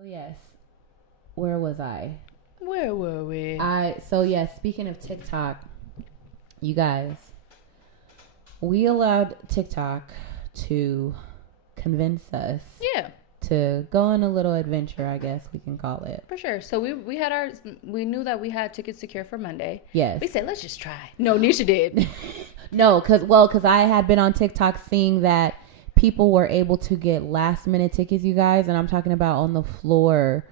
Oh yes. Where was I? Where were we? Speaking of TikTok, you guys, we allowed TikTok to convince us Yeah, to go on a little adventure, I guess we can call it. for sure. So we knew that we had tickets secure for Monday. Yes. We said, let's just try. No, Nisha did. No, because I had been on TikTok seeing that people were able to get last minute tickets, you guys, and I'm talking about on the floor,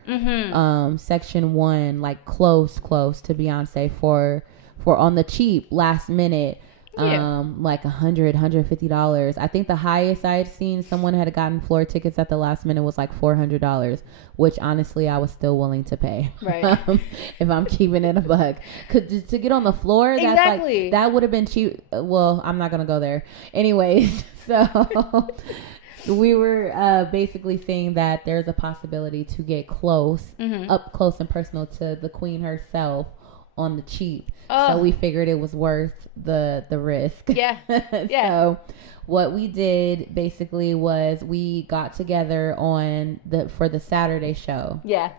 section 1, like close to Beyonce for on the cheap last minute. Like $150. I think the highest I had seen someone had gotten floor tickets at the last minute was like $400, which honestly I was still willing to pay. Right. If I'm keeping it a buck, cause to get on the floor, Exactly. like, that would have been cheap. Well, I'm not gonna go there, anyways. So we were basically saying that there's a possibility to get up close and personal to the queen herself on the cheap. So we figured it was worth the risk. Yeah. Yeah. So what we did basically was we got together for the Saturday show. Yeah.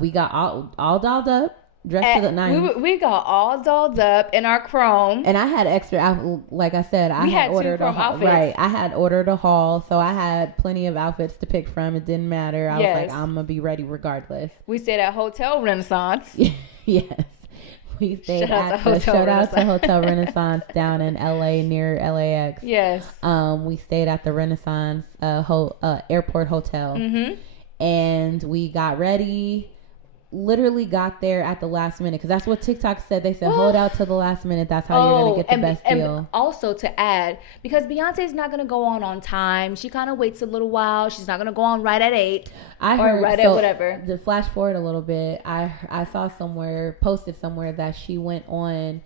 We got all dolled up, dressed to the nines. We got all dolled up in our chrome. And I had extra, like I said, I had ordered a haul. Right, I had ordered a haul, so I had plenty of outfits to pick from. It didn't matter. I was like, I'm gonna be ready regardless. We stayed at Hotel Renaissance. Yes. We stayed at Hotel Renaissance down in LA near LAX. Yes. We stayed at the Renaissance airport hotel. Mm-hmm. And we got ready. Literally got there at the last minute, because that's what TikTok said. They said hold out to the last minute. That's how you're gonna get the best deal. And also to add, because Beyonce's not gonna go on time. She kind of waits a little while. She's not gonna go on right at 8. I heard right at whatever. To flash forward a little bit, I saw posted somewhere that she went on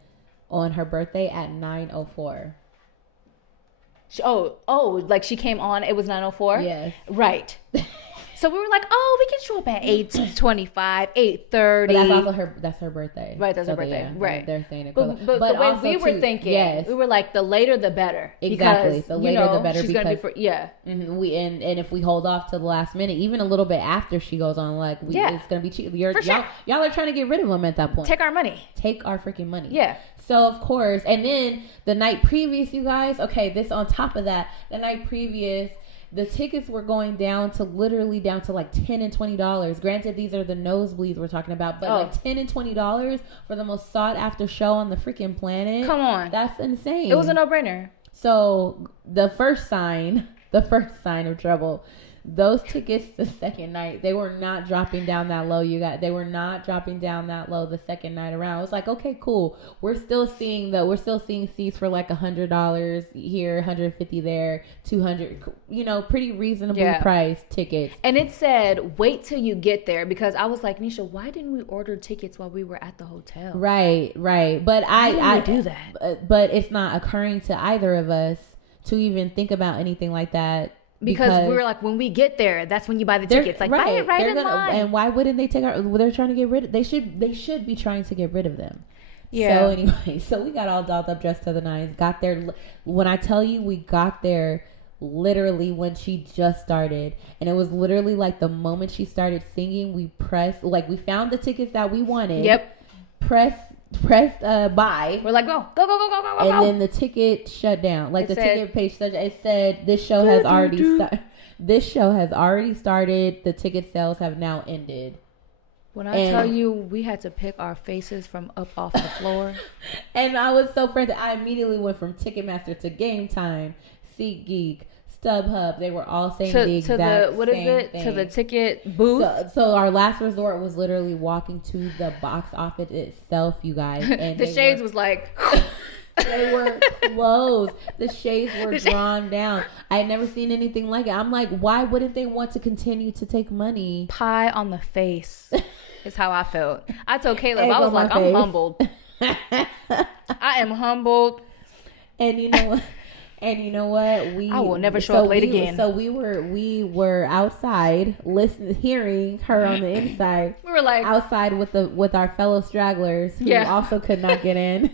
her birthday at 9:04. Like she came on. It was 9:04. Yes. Right. So we were like, we can show up at 8:25, 8:30. But that's also that's her birthday. Right, that's her birthday. Yeah, right. They're saying it. But the way we were thinking, we were like, the later the better. Exactly. Because, the later the better. She's because, gonna be and if we hold off to the last minute, even a little bit after she goes on, like it's gonna be cheap. Y'all are trying to get rid of them at that point. Take our money. Take our freaking money. Yeah. So of course, and then the night previous, you guys. Okay, this on top of that, the night previous. The tickets were going down to like $10 and $20. Granted, these are the nosebleeds we're talking about, but like $10 and $20 for the most sought after show on the freaking planet. Come on, that's insane. It was a no-brainer. So the first sign of trouble. Those tickets the second night, they were not dropping down that low. They were not dropping down that low the second night around. I was like, okay, cool. We're still seeing seats for like $100 here, $150 there, $200. Pretty reasonably priced tickets. And it said, wait till you get there, because I was like, Nisha, why didn't we order tickets while we were at the hotel? Right. But I do that. But it's not occurring to either of us to even think about anything like that. Because we were like, when we get there, that's when you buy the tickets. Like, buy it right in line. And why wouldn't they take they're trying to get rid of, they should be trying to get rid of them. Yeah. So anyway, we got all dolled up, dressed to the nines, got there. When I tell you we got there, literally when she just started, and it was literally like the moment she started singing, we found the tickets that we wanted. Yep. Pressed buy. We're like, go. And then the ticket shut down. Like ticket page shut down. It said this show has already started. This show has already started. The ticket sales have now ended. When I tell you, we had to pick our faces from up off the floor. And I was so frantic. I immediately went from Ticketmaster to Game Time, SeatGeek, StubHub. They were all saying the exact same thing. To the ticket booth. So our last resort was literally walking to the box office itself, you guys. And the shades was like... They were closed. The shades were drawn down. I had never seen anything like it. I'm like, why wouldn't they want to continue to take money? Pie on the face is how I felt. I told Caleb, I was like, I'm humbled. I am humbled. And you know what? I will never show up late again. So we were outside, hearing her on the inside. We were like outside with our fellow stragglers who also could not get in.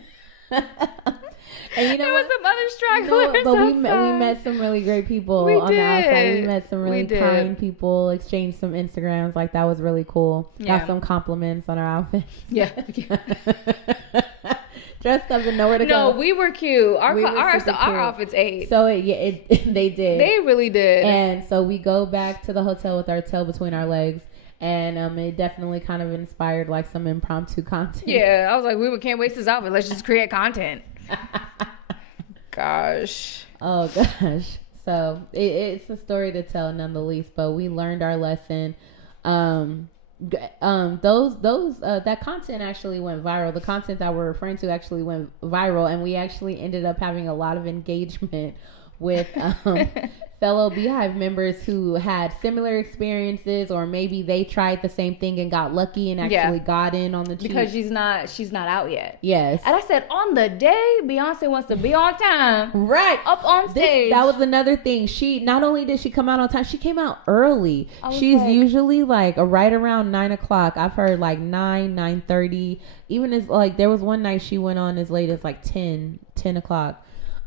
And there was some other stragglers. But we met some really great people on the outside. We met some really kind people, exchanged some Instagrams. Like, that was really cool. Yeah. Got some compliments on our outfit. Yeah. Dressed up and nowhere to go. No, we were cute. Our outfits ate. So they did. They really did. And so we go back to the hotel with our tail between our legs. And it definitely kind of inspired like some impromptu content. Yeah, I was like, we can't waste this outfit. Let's just create content. Gosh. Oh gosh. So it's a story to tell none the least. But we learned our lesson. That content actually went viral. The content that we're referring to actually went viral, and we actually ended up having a lot of engagement with fellow Beehive members who had similar experiences, or maybe they tried the same thing and got lucky and actually got in on the cheap. Because she's not out yet. Yes. And I said, on the day Beyonce wants to be on time, right, up on stage. That was another thing. She not only did she come out on time, she came out early. She's usually like right around 9:00. I've heard like 9:30. Even as like there was one night she went on as late as like 10 o'clock.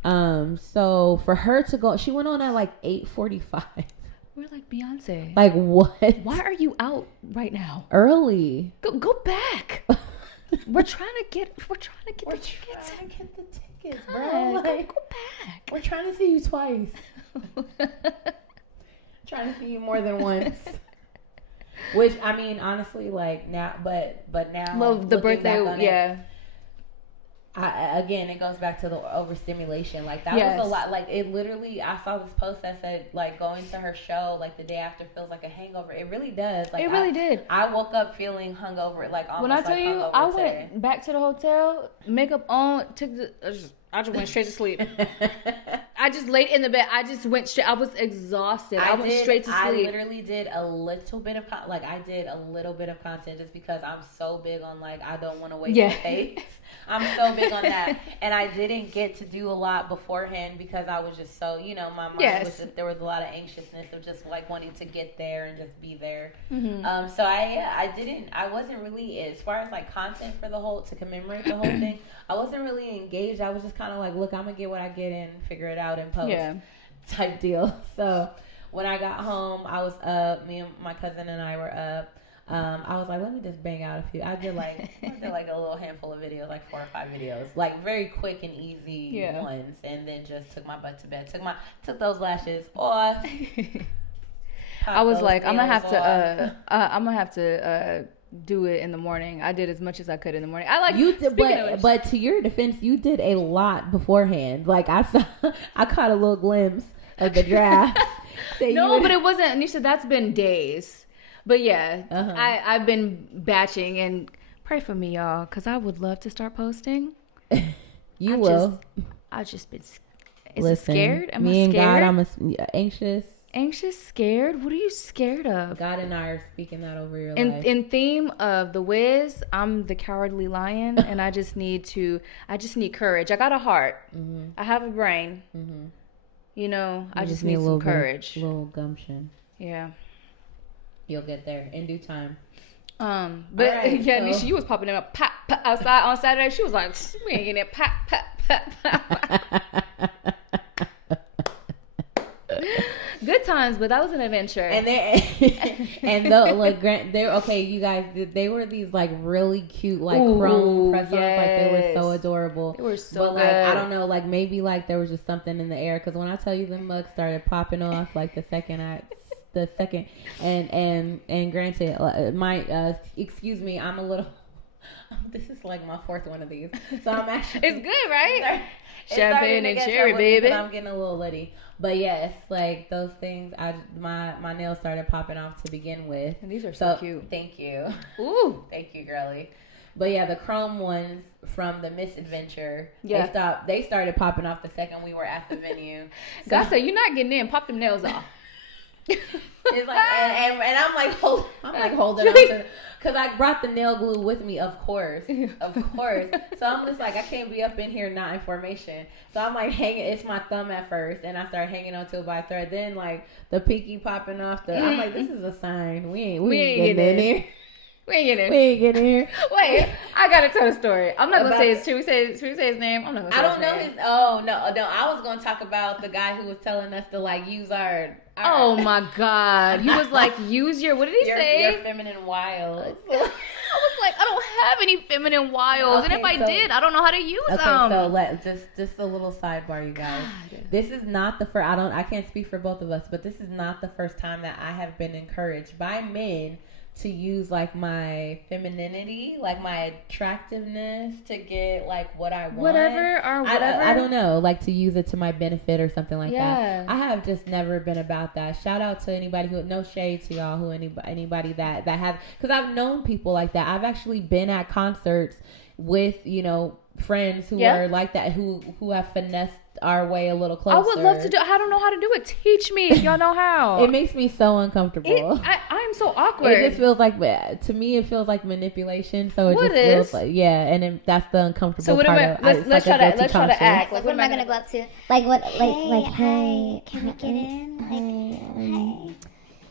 So for her to go, she went on at like 8:45. We're like, Beyonce. Like, what? Why are you out right now? Early. Go back. We're trying to get the tickets. We're trying to get the tickets, God, bro. Like, go back. We're trying to see you twice. Trying to see you more than once. Which, I mean, honestly, like now, but now. Love the birthday, yeah. Again, it goes back to the overstimulation. Like, that was a lot. Like, it literally, I saw this post that said, like, going to her show, like, the day after feels like a hangover. It really does. Like, it really did. I woke up feeling hungover, like, almost when I tell like you, I went back to the hotel, makeup on, I just went straight to sleep. I just laid in the bed. I just went straight. I was exhausted. I went straight to sleep. I literally did a little bit of content just because I'm so big on, like, I don't want to waste space. I'm so big on that. And I didn't get to do a lot beforehand because I was just so, my mind was just, there was a lot of anxiousness of just like wanting to get there and just be there. Mm-hmm. So I wasn't really, as far as like content for to commemorate the whole thing, I wasn't really engaged. I was just kind of like, look, I'm going to get what I get and figure it out in post type deal. So when I got home, I was up, me and my cousin and I were up. I was like, let me just bang out a few. I did like a little handful of videos, like 4 or 5 videos, like very quick and easy ones, and then just took my butt to bed. Took those lashes off. I was like, I'm gonna have to do it in the morning. I did as much as I could in the morning. I like you did, but to your defense, you did a lot beforehand. Like I caught a little glimpse of the draft. No, but it wasn't, Anisha. That's been days. But yeah, I've been batching, and pray for me, y'all, because I would love to start posting. I've just been. Listen, scared? Am I scared? God, I'm anxious. Anxious, scared? What are you scared of? God and I are speaking that over your life. In theme of The Wiz, I'm the cowardly lion, and I just need courage. I got a heart. Mm-hmm. I have a brain. Mm-hmm. I just need some courage. A little gumption. Yeah. You'll get there in due time. But Nisha, you was popping up pop, pop outside on Saturday. She was like, we ain't getting it pop, pop, pop. Good times, but that was an adventure. And they're okay. You guys, they were these like really cute like chrome press-ons. Like they were so adorable. They were so good. Like I don't know, like maybe like there was just something in the air because when I tell you the mugs started popping off like the second and granted my excuse me, I'm a little. This is like my 4th one of these, so I'm actually. It's good, right? Champagne and cherry, baby. I'm getting a little litty, but yes, like those things. My nails started popping off to begin with, and these are so cute. Thank you. Ooh, thank you, girly. But yeah, the chrome ones from the Misadventure, they started popping off the second we were at the venue. So God said, "You're not getting in. Pop them nails off." It's like, and I'm like holding on to, because I brought the nail glue with me, of course. So I'm just like, I can't be up in here not in formation. So I'm like hanging. It's my thumb at first, and I start hanging onto it by a thread. Then like the pinky popping off. I'm like, this is a sign. We ain't getting in here. We ain't getting in. We ain't getting here. Wait, I gotta tell the story. I'm not gonna say his. Should we say his name? I'm not gonna say I don't his know name. his. Oh no. I was gonna talk about the guy who was telling us to like use our Oh my God. He was like, use your. What did he say? Your feminine wiles. I was like, I don't have any feminine wiles, Okay, and if I did, I don't know how to use them. Okay, so just a little sidebar, you guys. God. This is not the first. I can't speak for both of us, but this is not the first time that I have been encouraged by men to use like my femininity, like my attractiveness to get like what I want. Whatever. I don't know, like to use it to my benefit or something like that. I have just never been about that. Shout out to anybody who, no shade to y'all, who anybody that has, because I've known people like that. I've actually been at concerts with, friends who are like that, who have finessed our way a little closer. I would love to do. I don't know how to do it. Teach me if y'all know how. It makes me so uncomfortable. I'm so awkward. It just feels like, to me, it feels like manipulation. So it feels like, and that's the uncomfortable part. Let's try to act. Like, what am I gonna go up to? Like what? Like hey, can we get in? Like, hey.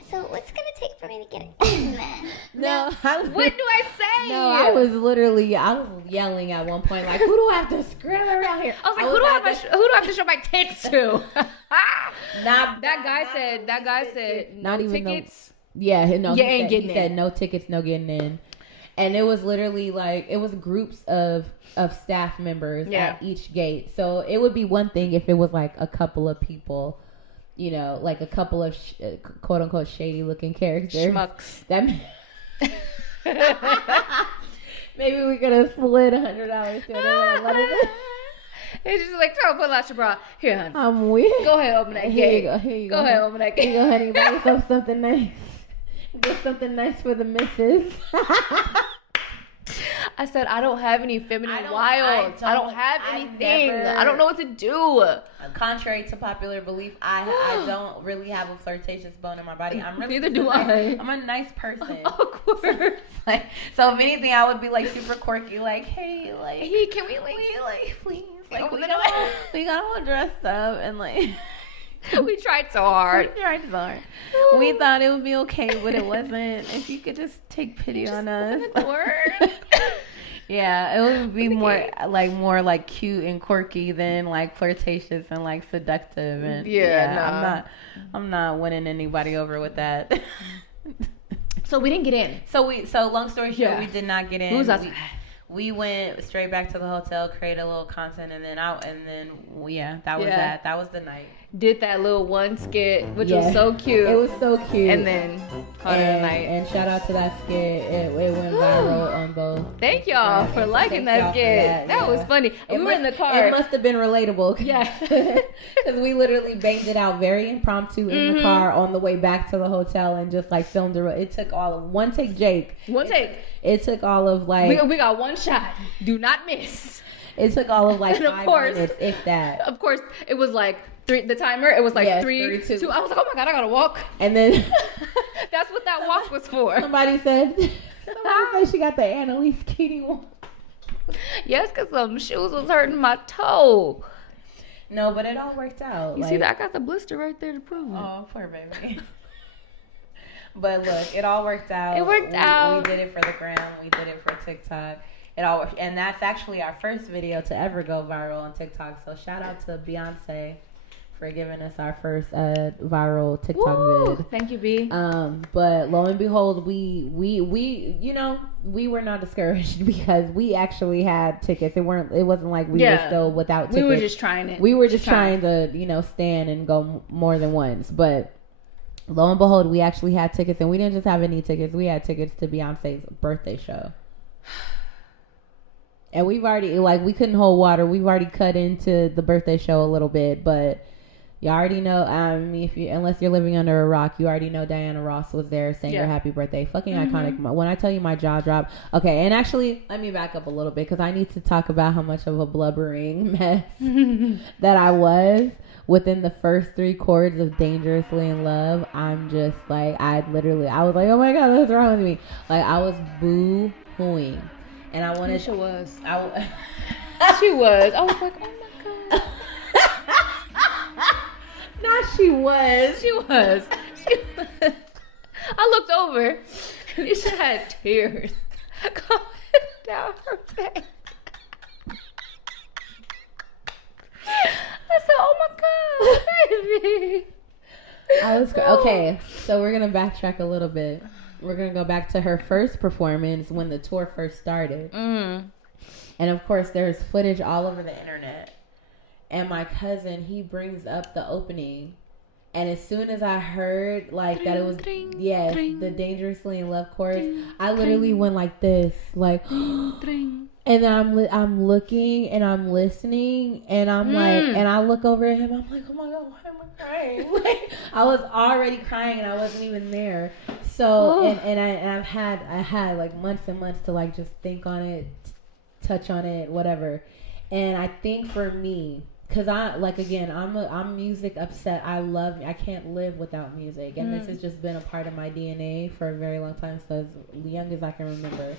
So what's gonna take for me to get in there? No, what do I say? No, I was yelling at one point, like, who do I have to scream around here? I was like, who do I have to show my tits to? That guy said, not no even tickets. You ain't getting in. He said no tickets, no getting in. And it was literally like, it was groups of staff members at each gate. So it would be one thing if it was like a couple of people, like a couple of quote unquote shady looking characters. Schmucks. Maybe we could have slid $100 to It's just like, put out your bra. Here, honey. I'm weird. Go ahead, open that gate. Here you go. Go ahead, open that gate. Here you go, honey. Buy yourself something nice. Get something nice for the missus. I said, I don't have any feminine wiles. I don't have anything. I don't know what to do. Contrary to popular belief, I don't really have a flirtatious bone in my body. Neither do I. I'm a nice person. Of course. So if anything, I would be like super quirky, like, hey, can we please, like, we got all dressed up and like. We tried so hard. We thought it would be okay, but it wasn't. If you could just take pity on us. Yeah, it would be more like cute and quirky than like flirtatious and like seductive and I'm not winning anybody over with that. So we didn't get in. So long story short, we did not get in. Who's us? We went straight back to the hotel, created a little content, and then that was that. That was the night. Did that little one skit, which was so cute. It was so cute. And then called it a night. And shout out to that skit. It went viral on both. Thank y'all for liking that skit. That was funny. We were in the car. It must have been relatable. Yeah. Because we literally banged it out very impromptu in the car on the way back to the hotel and just like filmed it. It took all of one take, Jake. One take. It took all of like. We got one shot. Do not miss. It took all of like 5 minutes, if that. Of course, it was like 3. The timer, it was like 3, 2. I was like, oh my God, I gotta walk. And then that's what that walk was for. Somebody said she got the Annalise Keating one. Yes, because some shoes was hurting my toe. No, but it all worked out. You see that? I got the blister right there to prove it. Oh, poor baby. But look, it all worked out. It worked out. We did it for the gram. We did it for TikTok. And that's actually our first video to ever go viral on TikTok. So shout out to Beyonce for giving us our first viral TikTok vid. Thank you, B. But lo and behold, we were not discouraged because we actually had tickets. It wasn't like we were still without tickets. We were just trying it. We were just trying to, stand and go more than once. But lo and behold, we actually had tickets, and we didn't just have any tickets. We had tickets to Beyonce's birthday show. And we've already, we couldn't hold water. We've already cut into the birthday show a little bit, but you already know, unless you're living under a rock, you already know Diana Ross was there saying her happy birthday. Fucking iconic. When I tell you my jaw dropped. Okay, and actually, let me back up a little bit because I need to talk about how much of a blubbering mess that I was. Within the first 3 chords of Dangerously in Love, I'm just like, I was like, oh my God, what's wrong with me? Like, I was boo-hooing. And I wanted... She was. She was. I was like, oh my God. Not she was. She was. I looked over. Kanisha had tears coming down her face. I said, "Oh my God, baby." Okay, so we're gonna backtrack a little bit. We're gonna go back to her first performance when the tour first started, and of course, there's footage all over the internet. And my cousin, he brings up the opening, and as soon as I heard like that it was the Dangerously in Love chorus, I literally went like this, like. And then I'm looking and I'm listening and I'm like, and I look over at him. I'm like, oh my God, why am I crying? Like, I was already crying and I wasn't even there. So I had like months and months to like just think on it, touch on it, whatever. And I think for me, cause I'm music upset. I can't live without music, and this has just been a part of my DNA for a very long time, so as young as I can remember.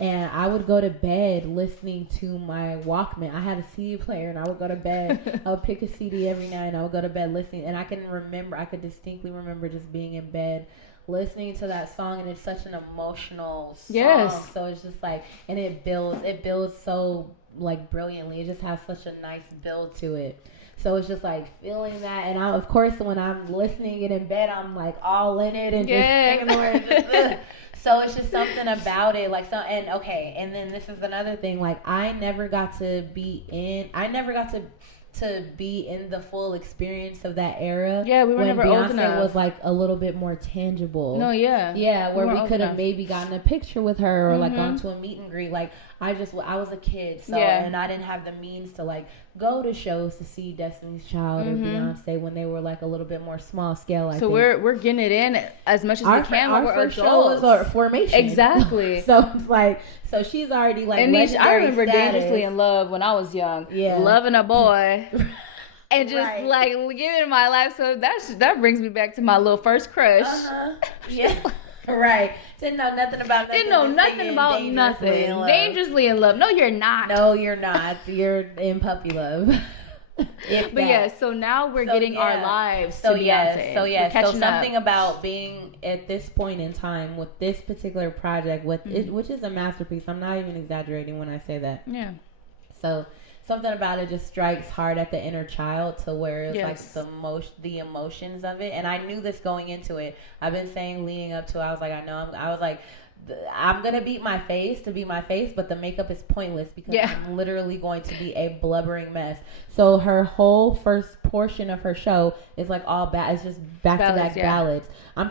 And I would go to bed listening to my Walkman. I had a CD player, and I would go to bed. I would pick a CD every night, and I would go to bed listening. And I could distinctly remember just being in bed listening to that song, and it's such an emotional song. Yes. So it's just like, and it builds so like brilliantly. It just has such a nice build to it. So it's just like feeling that, and of course when I'm listening it in bed, I'm like all in it and just singing the words. So it's just something about it, like and then this is another thing. Like I never got to be in the full experience of that era. Yeah, we were when never Beyonce old enough. was like a little bit more tangible. No, yeah. Yeah, where we could have enough. maybe gotten a picture with her or like gone to a meet and greet. Like I was a kid, so and I didn't have the means to like go to shows to see Destiny's Child or Beyonce when they were like a little bit more small scale. I think. We're getting it in as much as we can when we're first adults. show was our formation. Exactly. So it's like, so she's already like And I remember status. Dangerously in Love when I was young. Yeah. Loving a boy. And just like giving my life. So that brings me back to my little first crush. Yeah. Right. Didn't know nothing about nothing. Didn't know nothing about nothing. Dangerously in Love. No, you're not. No, you're not. You're in puppy love. So now we're getting our lives to Beyonce. So something about being at this point in time with this particular project, which is a masterpiece. I'm not even exaggerating when I say that. Yeah. So something about it just strikes hard at the inner child to where it's like the emotions of it. And I knew this going into it. I've been saying leading up to it, I was like, I was like, I'm going to beat my face to be my face, but the makeup is pointless because I'm literally going to be a blubbering mess. So her whole first portion of her show is like all it's just back-to-back ballads. I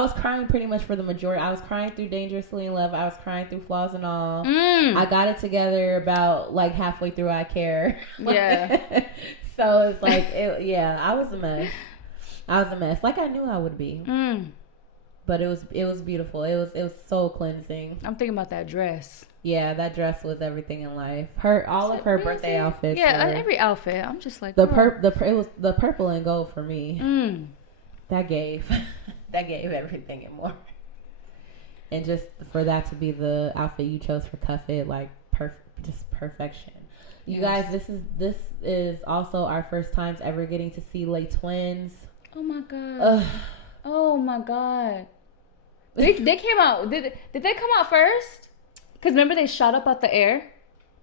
was crying pretty much for the majority. I was crying through Dangerously in Love. I was crying through Flaws and All. I got it together about like halfway through I Care. Yeah. So it's like, I was a mess. Like I knew I would be. But it was beautiful. It was so cleansing. I'm thinking about that dress. Yeah, that dress was everything in life. All of her birthday outfits. Yeah, every outfit. I'm just like it was the purple and gold for me. That gave everything and more. And just for that to be the outfit you chose for Cuff It, like just perfection. You guys, this is also our first times ever getting to see Lay Twins. Oh my god. Oh my god. They came out. Did they come out first? Because remember they shot up out the air.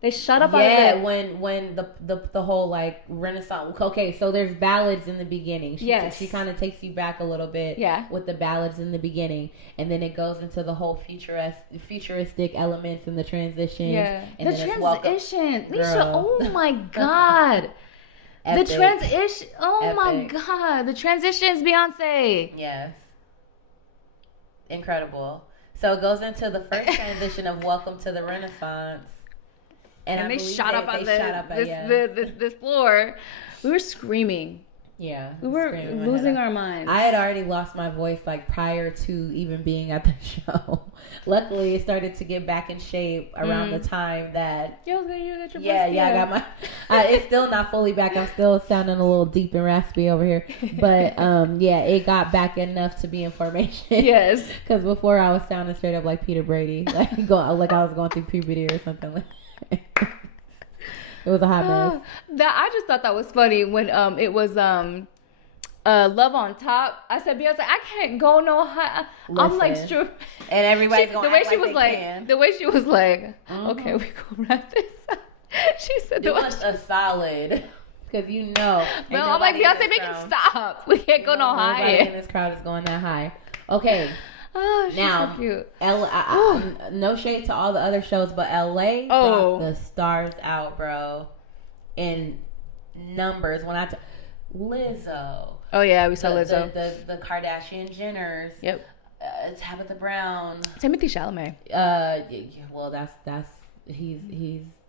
They shot up out the air. When the whole like Renaissance. Okay, so there's ballads in the beginning. She kind of takes you back a little bit. Yeah. With the ballads in the beginning, and then it goes into the whole futuristic elements and the transition. Yeah. And the transition, Misha. Oh my god. Epic. The transition. Oh Epic. my god. The transitions, Beyonce. Yes. Incredible. So it goes into the first transition of Welcome to the Renaissance. And they shot up on this floor. We were screaming. Yeah. We were losing our minds. I had already lost my voice like prior to even being at the show. Luckily, it started to get back in shape around the time that... You got your voice I got my... it's still not fully back. I'm still sounding a little deep and raspy over here. But, it got back enough to be in formation. Yes. Because before, I was sounding straight up like Peter Brady. Like I was going through puberty or something like that. It was a hot mess. I just thought that was funny when it was Love on Top. I said, Beyonce, I can't go no high. I'm like, and everybody's going the way she was like, okay, we gonna wrap this up. She said, "Do us a solid." Because well, I'm like, Beyonce, make it stop. We can't go no higher. Nobody in this crowd is going that high. Okay. Oh, she's now, so cute. No shade to all the other shows, but LA brought the stars out, bro. In numbers. Lizzo. Oh, yeah, we saw Lizzo. The Kardashian Jenners. Yep. Tabitha Brown. Timothy Chalamet. Well, that's he's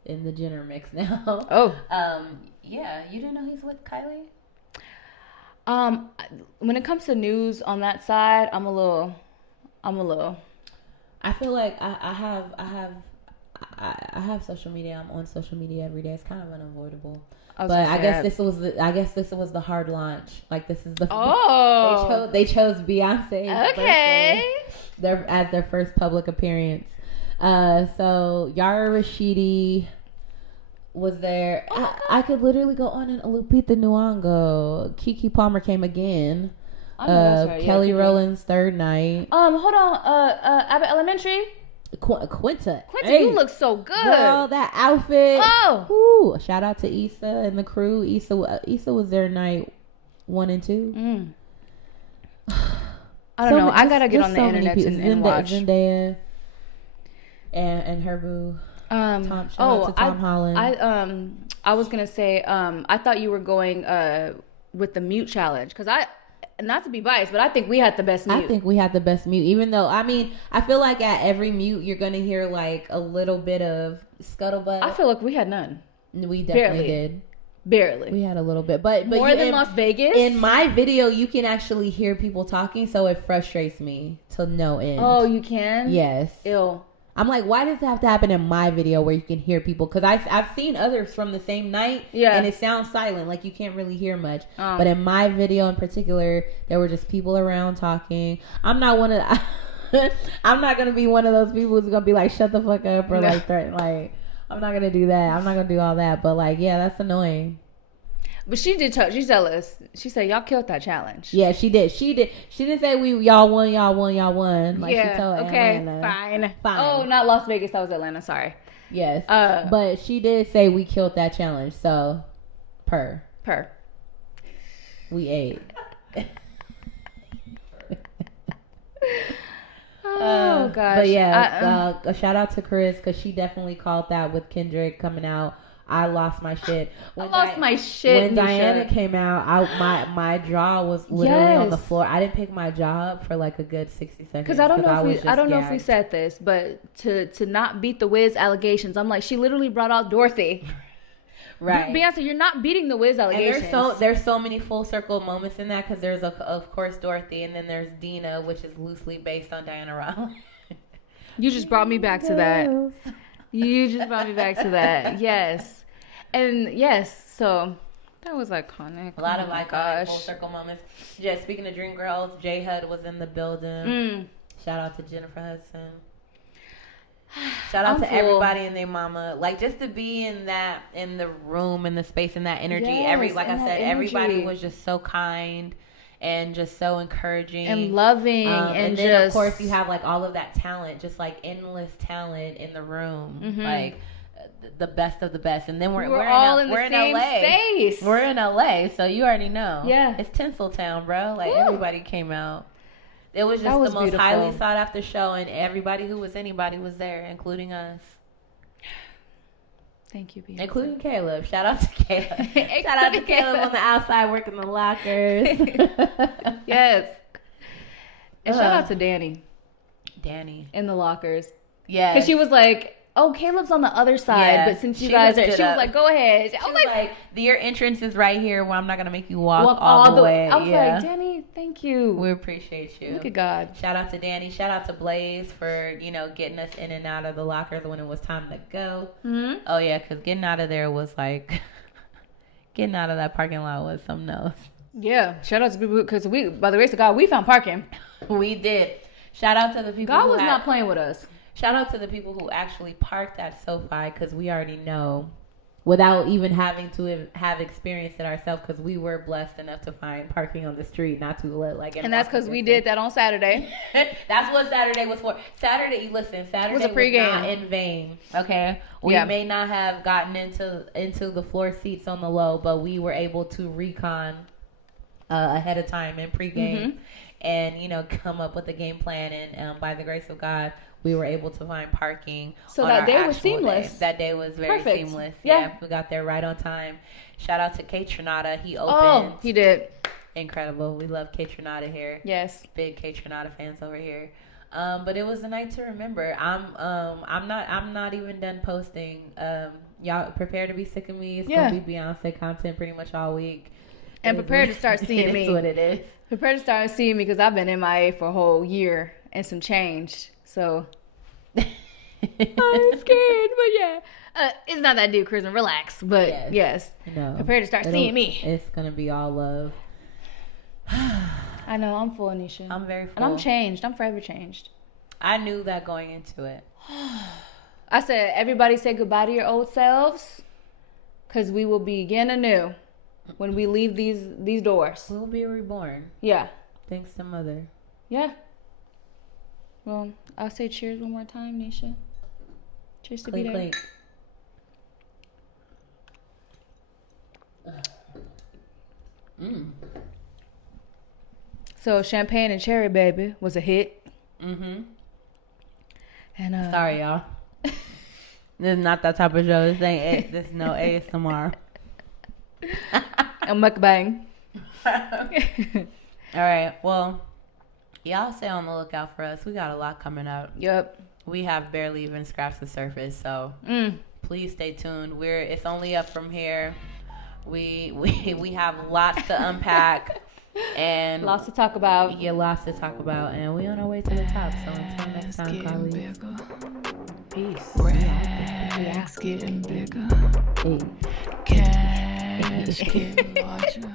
in the Jenner mix now. Oh. Yeah, you didn't know he's with Kylie? When it comes to news on that side, I'm a little. I feel like I have social media. I'm on social media every day. It's kind of unavoidable. I guess this was the hard launch. Like this is the they chose Beyonce's birthday as their first public appearance. So Yara Rashidi was there. I could literally go on, and Lupita Nyong'o, Keke Palmer came again. Right. Kelly Rowland's third night. Hold on. Abbott Elementary. Quinta, you look so good. Girl, that outfit. Oh. Ooh, shout out to Issa and the crew. Issa was there night 1 and 2. I don't know. I gotta get on the internet and watch. Zendaya and her boo. Shout out to Tom Holland. I was gonna say, I thought you were going with the mute challenge because not to be biased, but I think we had the best mute. I think we had the best mute, even though I feel like at every mute you're gonna hear like a little bit of scuttlebutt. I feel like we had none. We definitely did. Barely. We had a little bit, but more than Las Vegas. In my video, you can actually hear people talking, so it frustrates me to no end. Oh, you can? Yes. Ew. I'm like, why does it have to happen in my video where you can hear people? Because I've seen others from the same night, and it sounds silent, like you can't really hear much. But in my video in particular, there were just people around talking. I'm not gonna be one of those people who's gonna be like, shut the fuck up or like threaten. Like, I'm not gonna do that. I'm not gonna do all that. But like, yeah, that's annoying. But she did. She's jealous. She said y'all killed that challenge. Yeah, she did. She didn't say y'all won. Like she told Atlanta. Fine. Oh, not Las Vegas. That was Atlanta. Sorry. Yes. But she did say we killed that challenge. So, per. We ate. Oh gosh. But yeah, a shout out to Chris because she definitely called that with Kendrick coming out. I lost my shit. When Diana came out, my jaw was literally on the floor. I didn't pick my jaw up for like a good 60 seconds. Because I don't know if we said this, but to not beat the Wiz allegations, I'm like, she literally brought out Dorothy. Right. Beyonce, you're not beating the Wiz allegations. And there's so many full circle moments in that because there's of course Dorothy, and then there's Dina, which is loosely based on Diana Ross. You just brought me back to that. Yes. And yes, so that was iconic. A lot of iconic full circle moments. Yeah, speaking of Dream Girls, J Hud was in the building. Shout out to Jennifer Hudson. Shout out to everybody and their mama. Like, just to be in the room, in the space, in that energy. Yes, everybody was just so kind and just so encouraging and loving, and then just, of course, you have like all of that talent, just like endless talent in the room, like the best of the best. And then we're all in the same LA. Space. We're in LA, so you already know. Yeah, it's Tinseltown, bro. Like, everybody came out. It was just the most highly sought after show, and anybody was there, including us. Thank you, Beyonce. Including Caleb. Shout out to Caleb. Shout out to Caleb on the outside working the lockers. Yes. And shout out to Danny in the lockers. Yeah, because she was like, oh, Caleb's on the other side, but since you guys are, she was like, go ahead. I was like, your entrance is right here, where I'm not gonna make you walk all the way. I was like, Danny, thank you. We appreciate you. Look at God. Shout out to Danny. Shout out to Blaze for getting us in and out of the lockers when it was time to go. Mm-hmm. Oh yeah, because getting out of there was like getting out of that parking lot was something else. Yeah. Shout out to people because by the grace of God, we found parking. We did. Shout out to the people. God was not playing with us. Shout out to the people who actually parked at SoFi, because we already know without even having to have experienced it ourselves, because we were blessed enough to find parking on the street, not to like. And that's because we did that on Saturday. That's what Saturday was for. Saturday was a pregame. Not in vain. Okay, we may not have gotten into the floor seats on the low, but we were able to recon ahead of time in pregame, and come up with a game plan. And by the grace of God, we were able to find parking. So that day was seamless. That day was very seamless. Yeah, we got there right on time. Shout out to Kate Trinata. He opened. Oh, he did. Incredible. We love Kate Trinata here. Yes. Big Kate Trinata fans over here. But it was a night to remember. I'm not even done posting. Y'all prepare to be sick of me. It's gonna be Beyonce content pretty much all week. And prepare to start seeing me. That's what it is. Prepare to start seeing me, because I've been MIA for a whole year and some change. So I'm scared, but yeah. It's not that deep, Kristen. Relax. But yes. No. Prepare to start seeing me. It's gonna be all love. I know, I'm full, Nisha. I'm very full. And I'm changed. I'm forever changed. I knew that going into it. I said, everybody say goodbye to your old selves, because we will begin anew when we leave these doors. We'll be reborn. Yeah. Thanks to Mother. Yeah. Well, I'll say cheers one more time, Nisha. Cheers to Clink, Bey-Day. Clink. So Champagne and Cherry Baby was a hit. Mm-hmm. And sorry, y'all. This is not that type of show. This is no ASMR. A mukbang. All right. Well, y'all stay on the lookout for us. We got a lot coming up. Yep. We have barely even scratched the surface, so please stay tuned. It's only up from here. We have lots to unpack and lots to talk about. Yeah, lots to talk about, and we on our way to the top. So until next time, colleagues. Peace. Racks getting bigger. Cash getting larger.